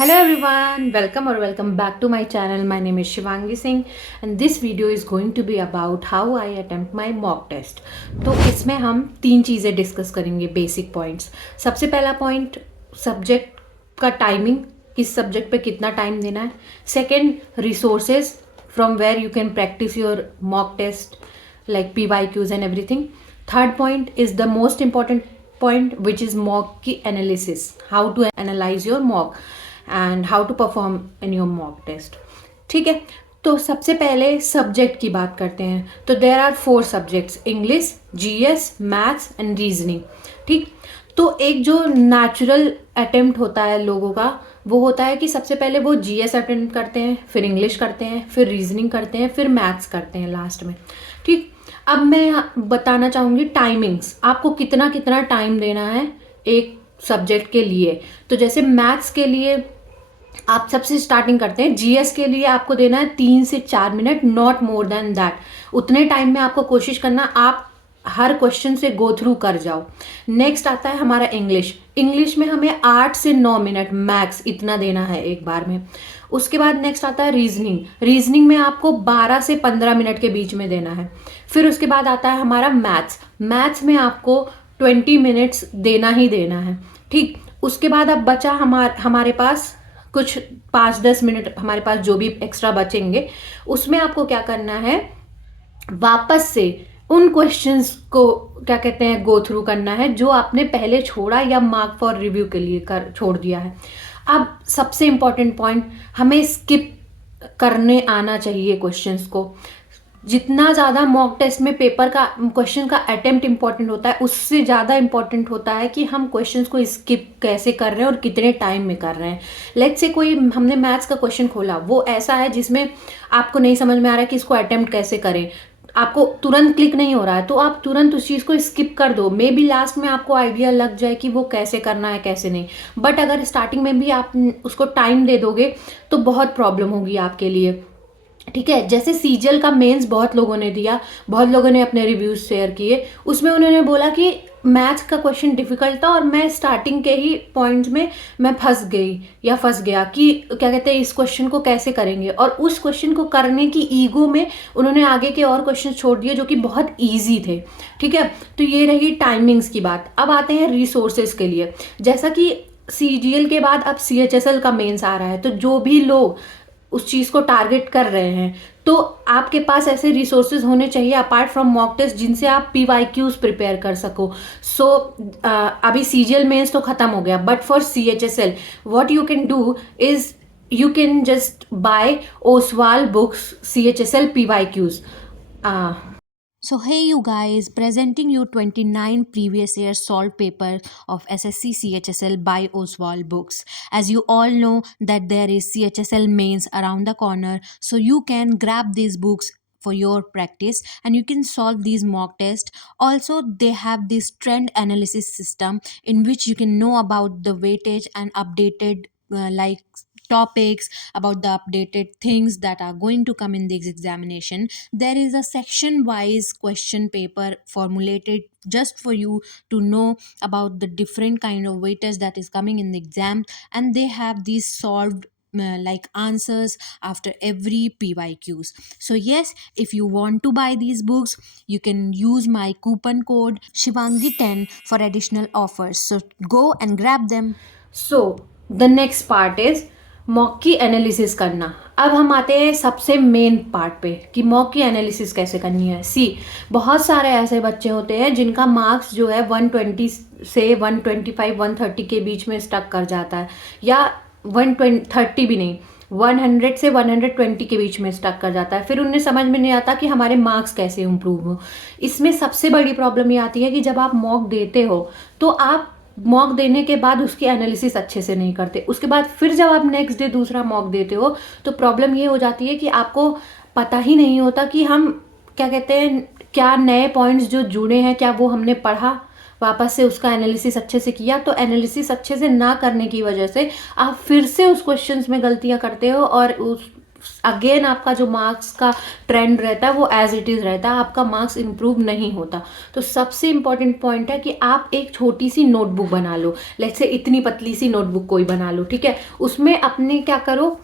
Hello everyone, welcome back to my channel. My name is Shivangi Singh and this video is going to be about how I attempt my mock test. तो इसमें हम तीन चीज़ें discuss करेंगे, basic points. सबसे पहला point, subject का timing, किस सब्जेक्ट पे कितना टाइम देना है। Second, resources from where you can practice your mock test like PYQs and everything. Third point is the most important point, which is mock की analysis, how to analyze your mock and how to perform in your mock test. ठीक है, तो सबसे पहले subject की बात करते हैं। तो there are 4 subjects, English, GS, maths and reasoning. ठीक, तो एक जो नेचुरल अटेम्प्ट होता है लोगों का, वो होता है कि सबसे पहले वो जीएस अटेम्प्ट करते हैं, फिर इंग्लिश करते हैं, फिर रीजनिंग करते हैं, फिर मैथ्स करते हैं लास्ट में। ठीक, अब मैं बताना चाहूँगी टाइमिंग्स, आपको कितना कितना टाइम देना है एक सब्जेक्ट के लिए। तो जैसे मैथ्स के लिए आप सबसे स्टार्टिंग करते हैं, जीएस के लिए आपको देना है 3 से 4 minute, not more than that. उतने टाइम में आपको कोशिश करना आप हर क्वेश्चन से गो थ्रू कर जाओ। नेक्स्ट आता है हमारा इंग्लिश। इंग्लिश में हमें 8 से 9 मिनट मैक्स इतना देना है एक बार में। उसके बाद नेक्स्ट आता है रीजनिंग। रीजनिंग में आपको 12 से 15 मिनट के बीच में देना है। फिर उसके बाद आता है हमारा मैथ्स। मैथ्स में आपको 20 मिनट्स देना ही देना है। ठीक, उसके बाद अब बचा हमारे पास कुछ 5-10 मिनट, हमारे पास जो भी एक्स्ट्रा बचेंगे, उसमें आपको क्या करना है, वापस से उन क्वेश्चंस को क्या कहते हैं गो थ्रू करना है जो आपने पहले छोड़ा या मार्क फॉर रिव्यू के लिए छोड़ दिया है। अब सबसे इम्पॉर्टेंट पॉइंट, हमें स्किप करने आना चाहिए क्वेश्चंस को। जितना ज़्यादा मॉक टेस्ट में पेपर का क्वेश्चन का अटेम्प्ट इम्पॉर्टेंट होता है, उससे ज़्यादा इम्पॉर्टेंट होता है कि हम क्वेश्चंस को स्किप कैसे कर रहे हैं और कितने टाइम में कर रहे हैं। लेट्स से कोई हमने मैथ्स का क्वेश्चन खोला, वो ऐसा है जिसमें आपको नहीं समझ में आ रहा है कि इसको अटेम्प्ट कैसे करें, आपको तुरंत क्लिक नहीं हो रहा है, तो आप तुरंत उस चीज़ को स्किप कर दो। मे बी लास्ट में आपको आइडिया लग जाए कि वो कैसे करना है कैसे नहीं, बट अगर स्टार्टिंग में भी आप उसको टाइम दे दोगे तो बहुत प्रॉब्लम होगी आपके लिए। ठीक है, जैसे सीजीएल का मेंस बहुत लोगों ने दिया, बहुत लोगों ने अपने रिव्यूज शेयर किए, उसमें उन्होंने बोला कि मैथ्स का क्वेश्चन डिफिकल्ट था और मैं स्टार्टिंग के ही पॉइंट्स में मैं फंस गई या फंस गया कि क्या कहते हैं इस क्वेश्चन को कैसे करेंगे, और उस क्वेश्चन को करने की ईगो में उन्होंने आगे के और क्वेश्चन छोड़ दिए जो कि बहुत ईजी थे। ठीक है, तो ये रही टाइमिंग्स की बात। अब आते हैं रिसोर्सेज के लिए। जैसा कि सीजीएल के बाद अब सीएचएसएल का मेंस आ रहा है, तो जो भी लोग उस चीज़ को टारगेट कर रहे हैं, तो आपके पास ऐसे रिसोर्सेज होने चाहिए अपार्ट फ्रॉम मॉक टेस्ट जिनसे आप PYQs प्रिपेयर कर सको। सो अभी सीजीएल मेंस तो ख़त्म हो गया, but for CHSL what you can do is you can just by Oswal books CHSL PYQs। So hey you guys, presenting you 29 previous year solved paper of SSC CHSL by Oswald books. As you all know that there is CHSL mains around the corner, so you can grab these books for your practice and you can solve these mock tests. Also they have this trend analysis system in which you can know about the weightage and updated like topics, about the updated things that are going to come in this examination. There is a section wise question paper formulated just for you to know about the different kind of weightage that is coming in the exam, and they have these solved like answers after every PYQs. So yes, if you want to buy these books, you can use my coupon code Shivangi10 for additional offers. So go and grab them. So the next part is mock की analysis करना। अब हम आते हैं सबसे main part पे कि mock की एनालिसिस कैसे करनी है। बहुत सारे ऐसे बच्चे होते हैं जिनका मार्क्स जो है 120 से 125 130 के बीच में स्टक कर जाता है, या 130 भी नहीं, 100 से 120 के बीच में स्टक कर जाता है। फिर उन्हें समझ में नहीं आता कि हमारे मार्क्स कैसे इम्प्रूव हो। इसमें सबसे बड़ी प्रॉब्लम ये आती है कि जब आप मॉक देते हो तो आप मॉक देने के बाद उसकी एनालिसिस अच्छे से नहीं करते। उसके बाद फिर जब आप नेक्स्ट डे दूसरा मॉक देते हो तो प्रॉब्लम ये हो जाती है कि आपको पता ही नहीं होता कि हम क्या कहते हैं, क्या नए पॉइंट्स जो जुड़े हैं क्या वो हमने पढ़ा, वापस से उसका एनालिसिस अच्छे से किया। तो एनालिसिस अच्छे से ना करने की वजह से आप फिर से उस क्वेश्चंस में गलतियां करते हो और अगेन आपका जो मार्क्स का ट्रेंड रहता है वो एज इट इज़ रहता है, आपका मार्क्स इंप्रूव नहीं होता। तो सबसे इंपॉर्टेंट पॉइंट है कि आप एक छोटी सी नोटबुक बना लो, लेट्स से इतनी पतली सी नोटबुक कोई बना लो, ठीक है। उसमें अपने क्या करो,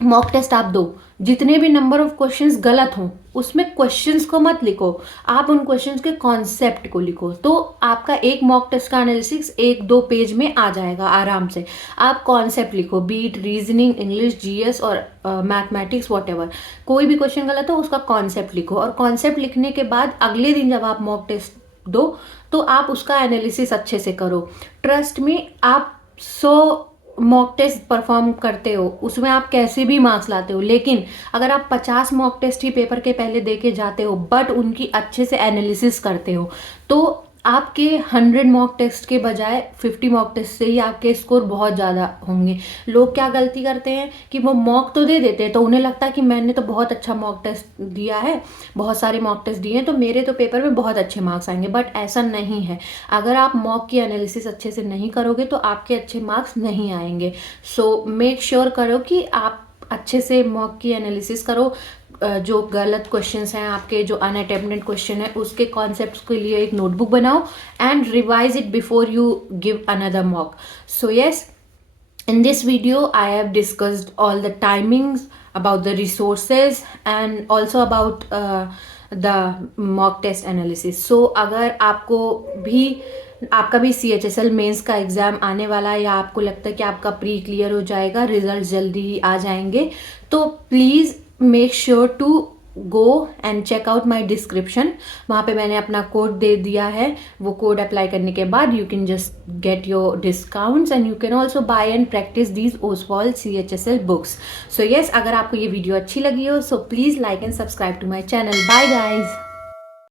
मॉक टेस्ट आप दो, जितने भी नंबर ऑफ क्वेश्चंस गलत हों उसमें क्वेश्चंस को मत लिखो, आप उन क्वेश्चंस के कॉन्सेप्ट को लिखो। तो आपका एक मॉक टेस्ट का एनालिसिस 1-2 पेज में आ जाएगा आराम से। आप कॉन्सेप्ट लिखो, बीट रीजनिंग, इंग्लिश, जीएस और मैथमेटिक्स, वॉटेवर, कोई भी क्वेश्चन गलत हो उसका कॉन्सेप्ट लिखो। और कॉन्सेप्ट लिखने के बाद अगले दिन जब आप मॉक टेस्ट दो तो आप उसका एनालिसिस अच्छे से करो। ट्रस्ट में, आप 100 मॉक टेस्ट परफॉर्म करते हो उसमें आप कैसे भी मार्क्स लाते हो, लेकिन अगर आप 50 मॉक टेस्ट ही पेपर के पहले दे के जाते हो बट उनकी अच्छे से एनालिसिस करते हो तो आपके 100 मॉक टेस्ट के बजाय 50 मॉक टेस्ट से ही आपके स्कोर बहुत ज़्यादा होंगे। लोग क्या गलती करते हैं कि वो मॉक तो दे देते हैं तो उन्हें लगता है कि मैंने तो बहुत अच्छा मॉक टेस्ट दिया है, बहुत सारे मॉक टेस्ट दिए हैं तो मेरे तो पेपर में बहुत अच्छे मार्क्स आएंगे, बट ऐसा नहीं है। अगर आप मॉक की एनालिसिस अच्छे से नहीं करोगे तो आपके अच्छे मार्क्स नहीं आएंगे। सो मेक श्योर करो कि आप अच्छे से मॉक की एनालिसिस करो। जो गलत क्वेश्चंस हैं आपके, जो अनअटेम्प्टेड क्वेश्चन है उसके कॉन्सेप्ट्स के लिए एक नोटबुक बनाओ and revise it before you give another mock. So yes, in this video I have discussed all the timings, about the resources and also about the mock test analysis. So अगर आपका भी CHSL mains का exam आने वाला है या आपको लगता है कि आपका प्री क्लियर हो जाएगा, रिजल्ट जल्दी ही आ जाएंगे, तो please make sure to go and check out my description. वहाँ पे मैंने अपना कोड दे दिया है, वो कोड अप्लाई करने के बाद you can just get your discounts and you can also buy and practice these Oswaal CHSL books. So yes, अगर आपको ये वीडियो अच्छी लगी हो so please like and subscribe to my channel. Bye guys.